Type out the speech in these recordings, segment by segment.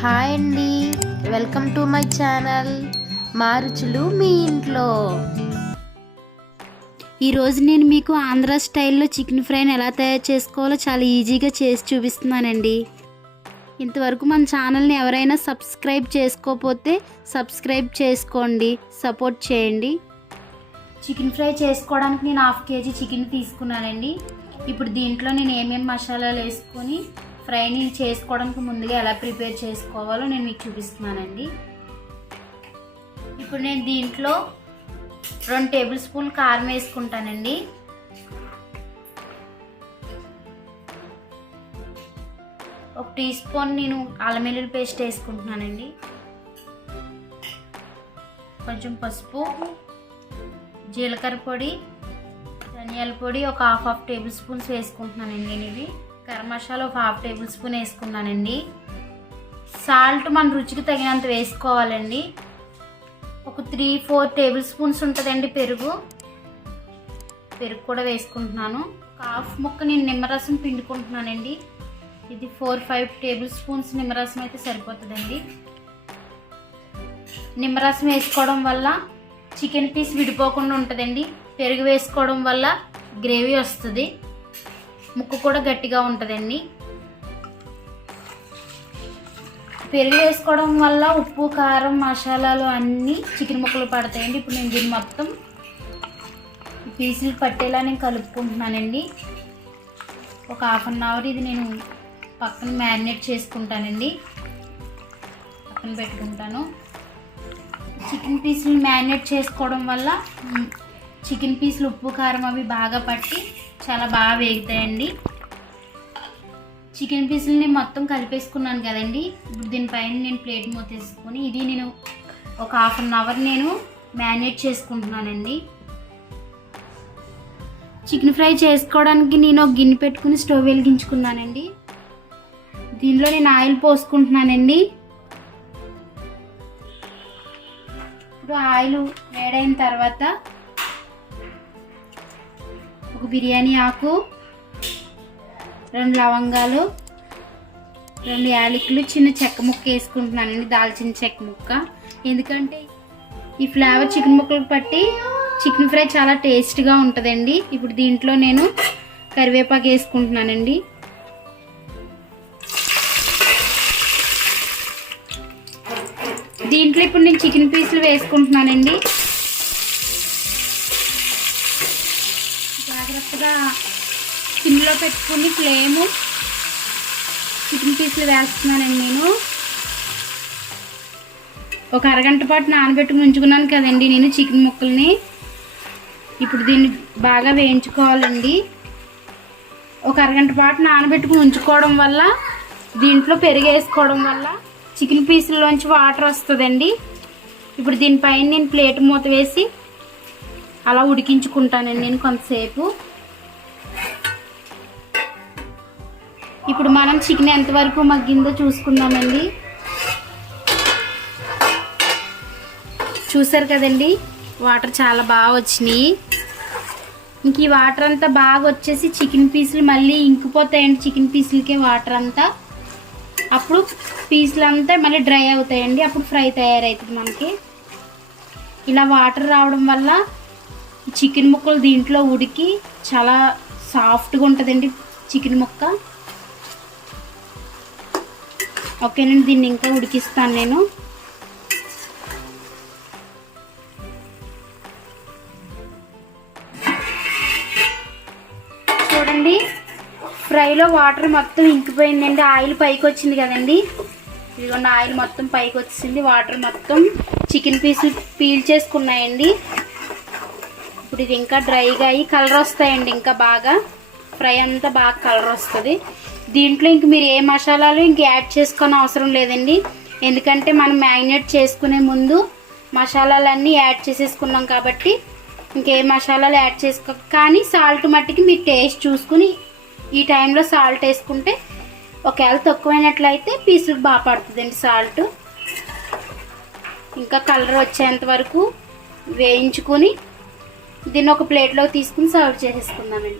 Hi అండి. Welcome to my channel. మా రుచులు మీ ఇంట్లో. ఈరోజు నేను మీకు ఆంధ్ర స్టైల్లో చికెన్ ఫ్రైని ఎలా తయారు చేసుకోవాలో చాలా ఈజీగా చేసి చూపిస్తున్నానండి. ఇంతవరకు మన ఛానల్ని ఎవరైనా సబ్స్క్రైబ్ చేసుకోకపోతే సబ్స్క్రైబ్ చేసుకోండి సపోర్ట్ చేయండి. చికెన్ ఫ్రై చేసుకోవడానికి నేను హాఫ్ కేజీ చికెన్ తీసుకున్నానండి. ఇప్పుడు దీంట్లో నేను ఏమేమి మసాలాలు వేసుకొని ఫ్రైని చేసుకోవడానికి ముందుగా ఎలా ప్రిపేర్ చేసుకోవాలో నేను మీకు చూపిస్తున్నానండి. ఇప్పుడు నేను దీంట్లో రెండు టేబుల్ స్పూన్ కారం వేసుకుంటానండి. ఒక టీ స్పూన్ నేను అల్లం వెల్లుల్లి పేస్ట్ వేసుకుంటున్నానండి. కొంచెం పసుపు జీలకర్ర పొడి ధనియాల పొడి ఒక హాఫ్ హాఫ్ టేబుల్ స్పూన్స్ వేసుకుంటున్నానండి నేను ఇవి. గరం మసాలా ఒక హాఫ్ టేబుల్ స్పూన్ వేసుకున్నానండి. సాల్ట్ మన రుచికి తగినంత వేసుకోవాలండి. ఒక త్రీ ఫోర్ టేబుల్ స్పూన్స్ ఉంటుందండి పెరుగు. పెరుగు కూడా వేసుకుంటున్నాను. ఒక హాఫ్ ముక్క నేను నిమ్మరసం పిండుకుంటున్నానండి. ఇది ఫోర్ ఫైవ్ టేబుల్ స్పూన్స్ నిమ్మరసం అయితే సరిపోతుందండి. నిమ్మరసం వేసుకోవడం వల్ల చికెన్ పీస్ విడిపోకుండా ఉంటుందండి. పెరుగు వేసుకోవడం వల్ల గ్రేవీ వస్తుంది. ముక్క కూడా గట్టిగా ఉంటుందండి. పెరుగు వేసుకోవడం వల్ల ఉప్పు కారం మసాలాలు అన్నీ చికెన్ ముక్కలు పడతాయండి. ఇప్పుడు నేను దీన్ని మొత్తం పీసులు పట్టేలా నేను కలుపుకుంటున్నానండి. ఒక హాఫ్ అన్ అవర్ ఇది నేను పక్కన మ్యారినేట్ చేసుకుంటానండి. పక్కన పెట్టుకుంటాను. చికెన్ పీసులు మ్యారినేట్ చేసుకోవడం వల్ల చికెన్ పీసులు ఉప్పు కారం అవి బాగా పట్టి చాలా బాగా వేగుతాయండి. చికెన్ పీసులని మొత్తం కలిపేసుకున్నాను కదండి. ఇప్పుడు దీనిపైన నేను ప్లేట్ మూతేసుకొని ఇది నేను ఒక హాఫ్ అన్ అవర్ నేను మ్యారినేట్ చేసుకుంటున్నానండి. చికెన్ ఫ్రై చేసుకోవడానికి నేను ఒక గిన్నె పెట్టుకుని స్టవ్ వెలిగించుకున్నానండి. దీనిలో నేను ఆయిల్ పోసుకుంటున్నానండి. ఇప్పుడు ఆయిల్ వేడైన తర్వాత ఒక బిర్యానీ ఆకు రెండు లవంగాలు రెండు యాలకులు చిన్న చెక్క ముక్క వేసుకుంటున్నానండి దాల్చిన చెక్క ముక్క. ఎందుకంటే ఈ ఫ్లేవర్ చికెన్ ముక్కలు పట్టి చికెన్ ఫ్రై చాలా టేస్ట్గా ఉంటుందండి. ఇప్పుడు దీంట్లో నేను కరివేపాకు వేసుకుంటున్నానండి. దీంట్లో ఇప్పుడు నేను చికెన్ పీసులు వేసుకుంటున్నానండి. జాగ్రత్తగా సిమ్లో పెట్టుకుని ఫ్లేము చికెన్ పీసులు వేస్తున్నానండి నేను. ఒక అరగంట పాటు నానబెట్టుకుని ఉంచుకున్నాను కదండి నేను చికెన్ ముక్కల్ని. ఇప్పుడు దీన్ని బాగా వేయించుకోవాలండి. ఒక అరగంట పాటు నానబెట్టుకుని ఉంచుకోవడం వల్ల దీంట్లో పెరుగు వేసుకోవడం వల్ల చికెన్ పీసుల్లోంచి వాటర్ వస్తుందండి. ఇప్పుడు దీనిపైన నేను ప్లేట్ మూత వేసి అలా ఉడికించుకుంటానండి నేను కొంతసేపు. ఇప్పుడు మనం చికెన్ ఎంతవరకు మగ్గిందో చూసుకుందామండి. చూసారు కదండి వాటర్ చాలా బాగా వచ్చినాయి. ఇంక ఈ వాటర్ అంతా బాగా వచ్చేసి చికెన్ పీసులు మళ్ళీ ఇంకిపోతాయండి చికెన్ పీసులకే వాటర్ అంతా. అప్పుడు పీసులు అంతా మళ్ళీ డ్రై అవుతాయండి అప్పుడు ఫ్రై తయారవుతుంది మనకి. ఇలా వాటర్ రావడం వల్ల చికెన్ ముక్కలు దీంట్లో ఉడికి చాలా సాఫ్ట్గా ఉంటుందండి చికెన్ ముక్క. ఓకేనండి దీన్ని ఇంకా ఉడికిస్తాను నేను. చూడండి ఫ్రైలో వాటర్ మొత్తం ఇంకిపోయిందండి. ఆయిల్ పైకి వచ్చింది కదండి. ఇదిగోండి ఆయిల్ మొత్తం పైకి వచ్చింది వాటర్ మొత్తం చికెన్ పీసులు పీల్ చేసుకున్నాయండి. ఇప్పుడు ఇది ఇంకా డ్రైగా అయ్యి కలర్ వస్తాయండి ఇంకా బాగా. ఫ్రై అంతా బాగా కలర్ వస్తుంది. దీంట్లో ఇంక మీరు ఏ మసాలాలు ఇంక యాడ్ చేసుకొని అవసరం లేదండి. ఎందుకంటే మనం మ్యారినేట్ చేసుకునే ముందు మసాలాలన్నీ యాడ్ చేసేసుకున్నాం కాబట్టి ఇంకే మసాలాలు యాడ్ చేసుకో కానీ సాల్ట్ మట్టికి మీరు టేస్ట్ చూసుకుని ఈ టైంలో సాల్ట్ వేసుకుంటే ఒకవేళ తక్కువైనట్లయితే పీసులు బాగా పడుతుందండి సాల్ట్. ఇంకా కలర్ వచ్చేంత వరకు వేయించుకొని దీన్ని ఒక ప్లేట్లోకి తీసుకుని సర్వ్ చేసేసుకుందామండి.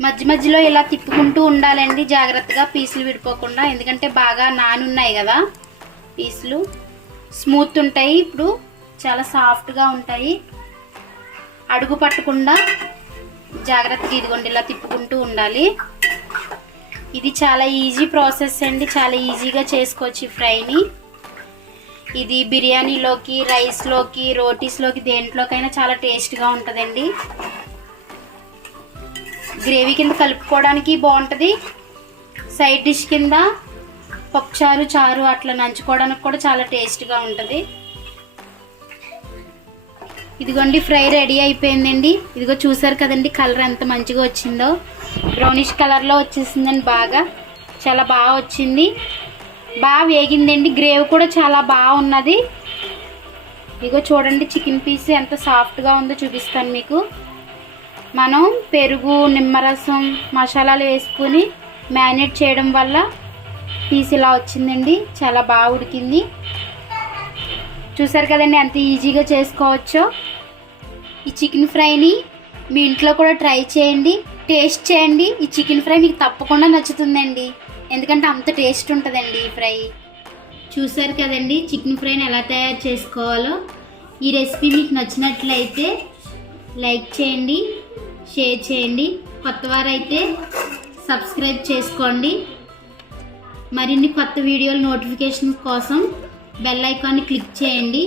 మధ్య మధ్యలో ఇలా తిప్పుకుంటూ ఉండాలండి. జాగ్రత్తగా పీసులు విడిపోకుండా. ఎందుకంటే బాగా నానున్నాయి కదా. పీసులు స్మూత్ ఉంటాయి. ఇప్పుడు చాలా సాఫ్ట్గా ఉంటాయి. అడుగు పట్టకుండా జాగ్రత్తగా ఇదిగోండి ఇలా తిప్పుకుంటూ ఉండాలి. ఇది చాలా ఈజీ ప్రాసెస్ అండి. చాలా ఈజీగా చేసుకోవచ్చు ఈ ఫ్రైని. ఇది బిర్యానీలోకి రైస్లోకి రోటీస్లోకి దేంట్లోకైనా చాలా టేస్ట్గా ఉంటుందండి. గ్రేవీ కింద కలుపుకోవడానికి బాగుంటుంది. సైడ్ డిష్ కింద పప్పుచారు చారు అట్లా నంచుకోవడానికి కూడా చాలా టేస్ట్గా ఉంటుంది. ఇదిగోండి ఫ్రై రెడీ అయిపోయిందండి. ఇదిగో చూసారు కదండి కలర్ ఎంత మంచిగా వచ్చిందో. బ్రౌనిష్ కలర్లో వచ్చేసిందండి బాగా. చాలా బాగా వచ్చింది. బాగా వేగిందండి. గ్రేవీ కూడా చాలా బాగున్నది ఇదిగో చూడండి చికెన్ పీస్ ఎంత సాఫ్ట్గా ఉందో చూపిస్తాను మీకు. మనం పెరుగు నిమ్మరసం మసాలాలు వేసుకుని మ్యారినేట్ చేయడం వల్ల పీస్ ఇలా వచ్చిందండి. చాలా బాగా ఉడికింది. చూసారు కదండి ఎంత ఈజీగా చేసుకోవచ్చో. ఈ చికెన్ ఫ్రైని మీ ఇంట్లో కూడా ట్రై చేయండి. టేస్ట్ చేయండి. ఈ చికెన్ ఫ్రై మీకు తప్పకుండా నచ్చుతుందండి. ఎందుకంటే అంత టేస్ట్ ఉంటుందండి ఈ ఫ్రై. చూసారు కదండి చికెన్ ఫ్రైని ఎలా తయారు చేసుకోవాలో. ఈ రెసిపీ మీకు నచ్చినట్లయితే లైక్ చేయండి. షేర్ చేయండి. కొత్తవారైతే సబ్స్క్రైబ్ చేసుకోండి. మరిన్ని కొత్త వీడియోల నోటిఫికేషన్ కోసం బెల్ ఐకాన్ని క్లిక్ చేయండి.